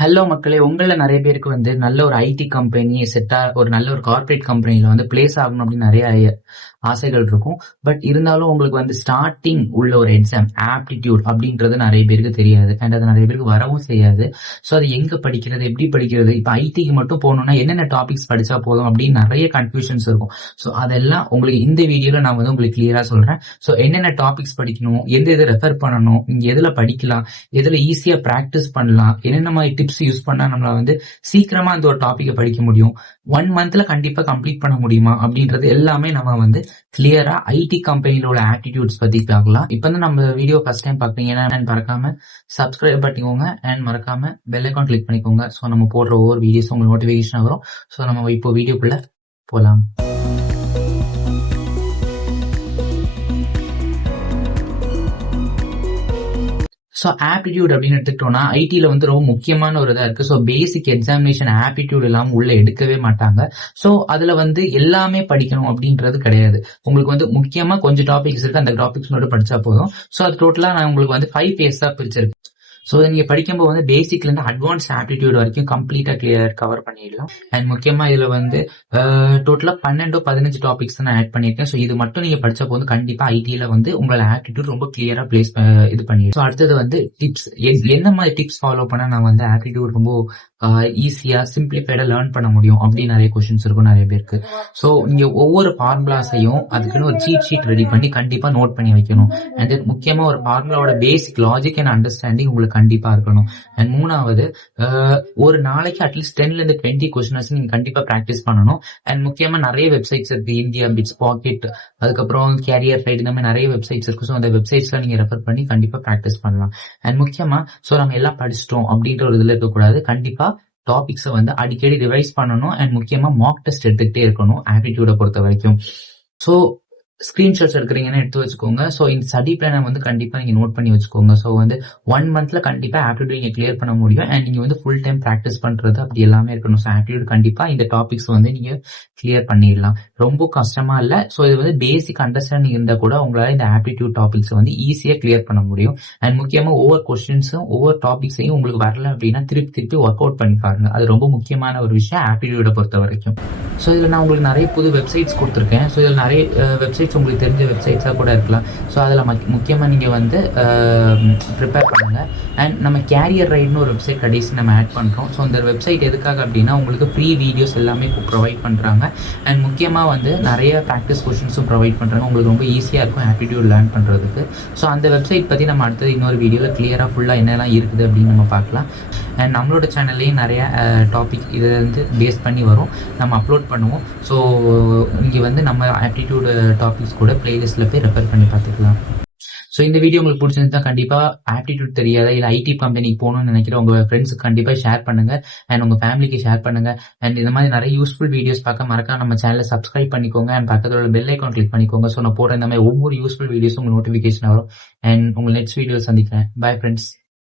Hello மக்களே! உங்கள்ல நெறைய பேருக்கு வந்து நல்ல ஒரு ஐடி கம்பெனி ஒரு நல்ல ஒரு கார்ப்பரேட் கம்பெனில வந்து பிளேஸ் ஆகணும் அப்படின்னு நெறைய ஆசைகள் இருக்கும். பட் இருந்தாலும் உங்களுக்கு வந்து ஸ்டார்ட்டிங் உள்ள ஒரு எக்ஸாம் ஆப்டிட்யூட் அப்படின்றது நெறைய பேருக்கு தெரியாது. அண்ட் அது நெறைய பேருக்கு வரவும் செய்யாது. ஸோ அது எங்க படிக்கிறது? எப்படி படிக்கிறது? இப்ப ஐடிக்கு மட்டும் போணும்னா என்னென்ன டாபிக்ஸ் படிச்சா போதும் அப்படின்னு நெறைய கன்ஃப்யூஷன்ஸ் இருக்கும். ஸோ அதெல்லாம் உங்களுக்கு இந்த வீடியோல நான் வந்து உங்களுக்கு கிளியரா சொல்றேன். ஸோ என்னென்ன டாபிக்ஸ் படிக்கணும்? எந்த இத ரெஃபர் பண்ணணும்? நீங்க எதுல படிக்கலாம்? எதுல ஈஸியா பிராக்டிஸ் பண்ணலாம்? என்னென்ன மாரி டிப்ஸ் யூஸ் பண்ணா நம்மள வந்து சீக்கிரமா அந்த ஒரு டாபிக்க படிக்க முடியும்? 1 மந்த்ல கண்டிப்பா கம்ப்ளீட் பண்ண முடியுமா? அப்படின்றது எல்லாமே நம்ம வந்து கிளியரா ஐடி கம்பெனில உள்ள ஆப்டிடியூட்ஸ் பத்தி பார்க்கலாம். இப்ப வந்து நம்ம வீடியோ ஃபர்ஸ்ட் டைம் பாக்குறீங்கன்னா மறக்காம சப்ஸ்கிரைப் பண்ணிக்கோங்க அண்ட் மறக்காம பெல் ஐகான் கிளிக் பண்ணிக்கோங்க. ஸோ நம்ம போடுற ஒவ்வொரு வீடியோஸும் உங்களுக்கு நோட்டிபிகேஷன் வரும். ஸோ நம்ம இப்போ வீடியோக்குள்ள போலாம். ஸோ ஆப்டிடியூட் அப்படின்னு எடுத்துக்கிட்டோம்னா ஐடில வந்து ரொம்ப முக்கியமான ஒரு இதா இருக்கு. ஸோ பேசிக் எக்ஸாமினேஷன் ஆப்டிடியூட் இல்லாம உள்ள எடுக்கவே மாட்டாங்க. ஸோ அதுல வந்து எல்லாமே படிக்கணும் அப்படின்றது கிடையாது. உங்களுக்கு வந்து முக்கியமா கொஞ்சம் டாபிக்ஸ் இருக்கு, அந்த டாபிக்ஸ் மட்டும் படிச்சா போதும். ஸோ அது டோட்டலா நான் உங்களுக்கு வந்து 5 பேஸ் தான் பிரிச்சிருக்கு. ஸோ நீங்க படிக்கும்போது வந்து பேசிக்ல இருந்து அட்வான்ஸ் ஆப்டிடியூட் வரைக்கும் கம்ப்ளீட்டா கவர் பண்ணிடலாம். அண்ட் முக்கியமா இதுல வந்து டோட்டலா 12-15 டாபிக்ஸ் தான் நான் ஆட் பண்ணியிருக்கேன். ஸோ இது மட்டும் நீங்க படிச்ச போது கண்டிப்பா ஐடியில வந்து உங்களோட ஆப்டிடியூட் ரொம்ப கிளியரா பிளேஸ் இது பண்ணிடும். ஸோ அடுத்தது வந்து டிப்ஸ், என்ன மாதிரி டிப்ஸ் ஃபாலோ பண்ணா நான் வந்து ஆப்டிடியூட் ரொம்ப ஈஸியா சிம்பிளிஃபைடா லேர்ன் பண்ண முடியும் அப்படின்னு நிறைய கொஸ்டின்ஸ் இருக்கும் நிறைய பேருக்கு. ஸோ நீங்க ஒவ்வொரு ஃபார்முலாஸையும் அதுக்குன்னு ஒரு சீட் ஷீட் ரெடி பண்ணி கண்டிப்பா நோட் பண்ணி வைக்கணும். அண்ட் முக்கியமா ஒரு ஃபார்முலாவோட பேசிக் லாஜிக் அண்ட் அண்டர்ஸ்டாண்டிங் உங்களுக்கு கண்டிப்பா இருக்கணும். அண்ட் மூணாவது, ஒரு நாளைக்கு அட்லீஸ்ட் 10-20 கொஸ்டின்ஸ் நீங்க கண்டிப்பா பிராக்டிஸ் பண்ணணும். அண்ட் முக்கியமா நிறைய வெப்சைட்ஸ் இருக்கு, இந்தியா பிட்ஸ், பாக்கெட், அதுக்கப்புறம் கேரியர் ரைட், இந்த மாதிரி நிறைய வெப்சைட்ஸ் இருக்கு. ஸோ அந்த வெப்சைட்ஸ்ல நீங்க ரெஃபர் பண்ணி கண்டிப்பா பிராக்டிஸ் பண்ணலாம். அண்ட் முக்கியமா ஸோ நம்ம எல்லாம் படிச்சிட்டோம் அப்படின்ற ஒரு இதுல இருக்கக்கூடாது. கண்டிப்பா டாபிக்ஸை வந்து அடிக்கடி ரிவைஸ் பண்ணணும். அண்ட் முக்கியமா மார்க் டெஸ்ட் எடுத்துக்கிட்டே இருக்கணும் ஆப்டிடியூட பொறுத்த வரைக்கும். ஸோ ஸ்கிரீன்ஷாட்ஸ் எடுக்கிறீங்கன்னா எடுத்து வச்சுக்கோங்க. ஸோ இந்த ஸ்டடி பிளானை வந்து கண்டிப்பா நீங்க நோட் பண்ணி வச்சுக்கோங்க. ஸோ வந்து 1 மந்த்ல கண்டிப்பா ஆப்டிடியூட் நீங்க கிளியர் பண்ண முடியும். அண்ட் நீங்க வந்து ஃபுல் டைம் பிராக்டிஸ் பண்றது அப்படி எல்லாமே இருக்கணும். ஸோ ஆப்டிடியூட் கண்டிப்பா இந்த டாபிக்ஸ் வந்து நீங்க கிளியர் பண்ணிடலாம். ரொம்ப கஷ்டமா இல்ல. ஸோ இது வந்து பேசிக் அண்டர்ஸ்டாண்டிங் இருந்தா கூட உங்களால இந்த ஆப்டிடியூட் டாபிக்ஸ் வந்து ஈஸியா கிளியர் பண்ண முடியும். அண்ட் முக்கியமா ஒவ்வொரு கொஸ்டின்ஸும் ஒவ்வொரு டாபிக்ஸையும் உங்களுக்கு வரல அப்படின்னா திருப்பி ஒர்க் அவுட் பண்ணி பாருங்க. அது ரொம்ப முக்கியமான ஒரு விஷயம் ஆப்டிடியூட பொறுத்த வரைக்கும். ஸோ இதில் நான் உங்களுக்கு நிறைய புது வெப்சைட்ஸ் கொடுத்துருக்கேன். ஸோ இதில் நிறைய வெப்சைட்ஸ் உங்களுக்கு தெரிஞ்ச வெப்சைட்ஸாக கூட இருக்கலாம். ஸோ அதில் முக்கியமாக நீங்கள் வந்து ப்ரிப்பேர் பண்ணுங்கள். அண்ட் நம்ம கேரியர் ரைட்னு ஒரு வெப்சைட் கடைசி நம்ம ஆட் பண்ணுறோம். ஸோ அந்த வெப்சைட் எதுக்காக அப்படின்னா உங்களுக்கு ஃப்ரீ வீடியோஸ் எல்லாமே ப்ரொவைட் பண்ணுறாங்க. அண்ட் முக்கியமாக வந்து நிறைய ப்ராக்டிஸ் கொஸ்டின்ஸும் ப்ரொவைட் பண்ணுறாங்க. உங்களுக்கு ரொம்ப ஈஸியாக இருக்கும் ஆப்டிடியூட் லேர்ன் பண்ணுறதுக்கு. ஸோ அந்த வெப்சைட் பற்றி நம்ம அடுத்தது இன்னொரு வீடியோவில் கிளியராக ஃபுல்லாக என்னெல்லாம் இருக்குது அப்படின்னு நம்ம பார்க்கலாம். அண்ட் நம்மளோட சேனல்லையும் நிறைய டாபிக் இதை வந்து பேஸ் பண்ணி வரும், நம்ம அப்லோட் பண்ணுவோம். ஸோ இங்கே வந்து நம்ம ஆப்டிடியூட் டாபிக்ஸ் கூட பிளேலிஸ்ட்டில் போய் ரெஃபர் பண்ணி பார்த்துக்கலாம். ஸோ இந்த வீடியோ உங்களுக்கு பிடிச்சிருந்தா கண்டிப்பா ஆப்டிடியூட் தெரியாத இல்லை ஐடி கம்பெனிக்கு போகணும்னு நினைக்கிற உங்க ஃப்ரெண்ட்ஸுக்கு கண்டிப்பா ஷேர் பண்ணுங்க. அண்ட் உங்க ஃபேமிலிக்கு ஷேர் பண்ணுங்க. அண்ட் இந்த மாதிரி நிறைய யூஸ்ஃபுல் வீடியோஸ் பார்க்க மறக்காம நம்ம சேனலை சப்ஸ்கிரைப் பண்ணிக்கோங்க. அண்ட் பக்கத்துல உள்ள பெல் ஐகான் கிளிக் பண்ணிக்கோங்க. ஸோ நான் போடுற இந்த மாதிரி ஒவ்வொரு யூஸ்ஃபுல் வீடியோஸும் உங்களுக்கு நோட்டிஃபிகேஷன் வரும். அண்ட் உங்களை நெக்ஸ்ட் வீடியோ சந்திக்கிறேன். Bye friends.